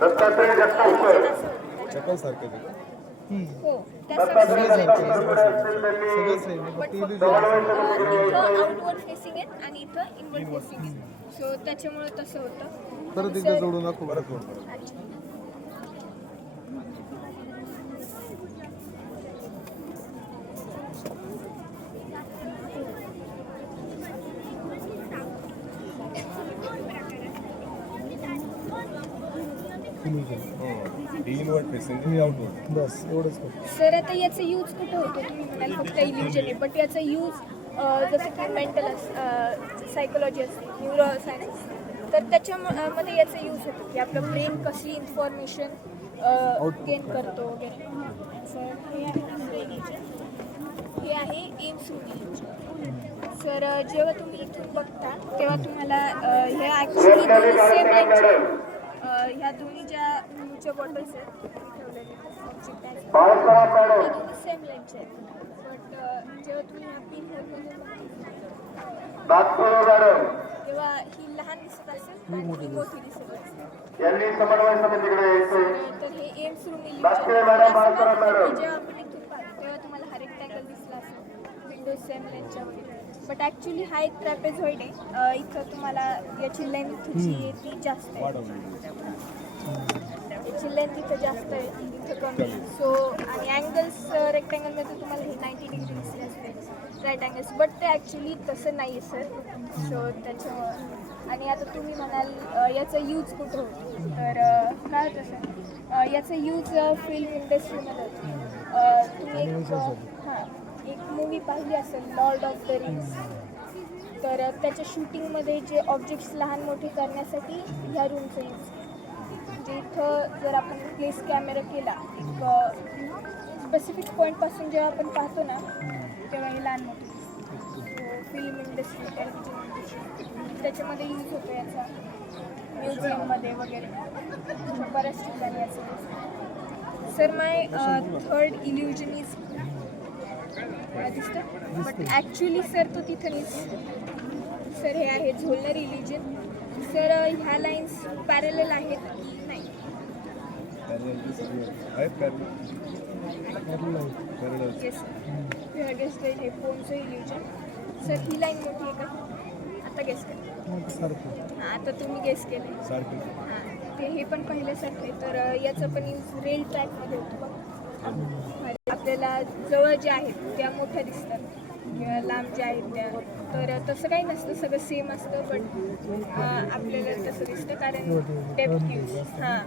दत्तात्रय जगताप जगासारखं आहे. हो outward facing आहेत आणि इथं इनवर्ड फेसिंग आहे. सो त्याच्यामुळे तसं होतं. परत एकदा जोडून दाखव परत इनवर्ड फेसिंग आउटवर्ड बस एवढंच. सर आता याचा यूज कुठं होतो तुम्ही म्हणाल फक्त इल्युजन आहे, बट याचा यूज जसं की मेंटल सायकोलॉजी असते, न्यूरो सायन्स, तर त्याच्यामध्ये याचा यूज होतो की आपलं ब्रेन कशी इन्फॉर्मेशन गेन करतो वगैरे. हे आहे एम्स इल्युजन. सर जेव्हा तुम्ही इथून बघता तेव्हा तुम्हाला हे ॲक्च्युली दोन्ही सेम लाईनचे, ह्या दोन्ही ज्या न्यूच्या बॉटल्स आहेत ठेवलेले ऑब्जेक्ट आहेत त्या दोन्ही सेम लाईनचे आहेत. बट जेव्हा तुम्ही ह्या पिन होलमधून तेव्हा ही लहान दिसत असेल आणि ही मोठी दिसत असेल. यांनी समन्वय समितीकडे यायचंय. तर हे एम्स रूम मॅडम जेव्हा आपण इथून पाहतो तेव्हा तुम्हाला हा रेक्टँगल दिसला असेल विंडोज सेम लेनच्या वगैरे, बट ॲक्च्युली हा एक ट्रॅपेझॉइड आहे. इथं तुम्हाला याची लेंथ जी आहे ती जास्त आहे, याची लेंथ इथं जास्त आहे, इथं कमी आहे. सो आणि अँगल्स रेक्टँगलमध्ये तुम्हाला हे 90 डिग्री दिसले असते राईट अँगल्स, बट ते ॲक्च्युली तसं नाही आहे सर. सो त्याच्यामुळं आणि आता तुम्ही म्हणाल याचा यूज कुठं होतो, तर काय होतं सर याचा यूज फिल्म इंडस्ट्रीमध्ये होतो. तुम्ही एक मूवी पाहिली असेल लॉर्ड ऑफ द रिंग्स, तर त्याच्या शूटिंगमध्ये जे ऑब्जेक्ट्स लहान मोठे करण्यासाठी ह्या रूमचा यूज, म्हणजे इथं जर आपण प्लेस कॅमेरा केला एक स्पेसिफिक पॉईंटपासून जेव्हा आपण पाहतो ना तेव्हा हे लहान मोठे फिल्म इंडस्ट्री, टेलिव्हिजन इंडस्ट्री त्याच्यामध्ये यूज होतो याचा, म्युझियममध्ये वगैरे बऱ्याच ठिकाणी असं. Sir my third illusion is दिसतं, बट ॲक्च्युली सर तो तिथं नाही. सर हे आहे झोलर इल्युजन. सर ह्या लाईन्स पॅरलल आहेत की नाही? येस सर, हे फोनचं इल्युजन. सर ही लाईन मोठी आहे का? आता गेस करा. हां आता तुम्ही गेस केले. हां ते हे पण पहिल्यासारखं आहे. तर याचं पण यूज रेल ट्रॅकमध्ये होतो बघ. आपल्याला जवळ ज्या आहेत त्या मोठ्या दिसतात किंवा लांब ज्या आहेत त्या, तर तसं काही नसतं, सगळं सेम असतं, बट आपल्याला तसं दिसतं कारण डेप्थ यूज. हां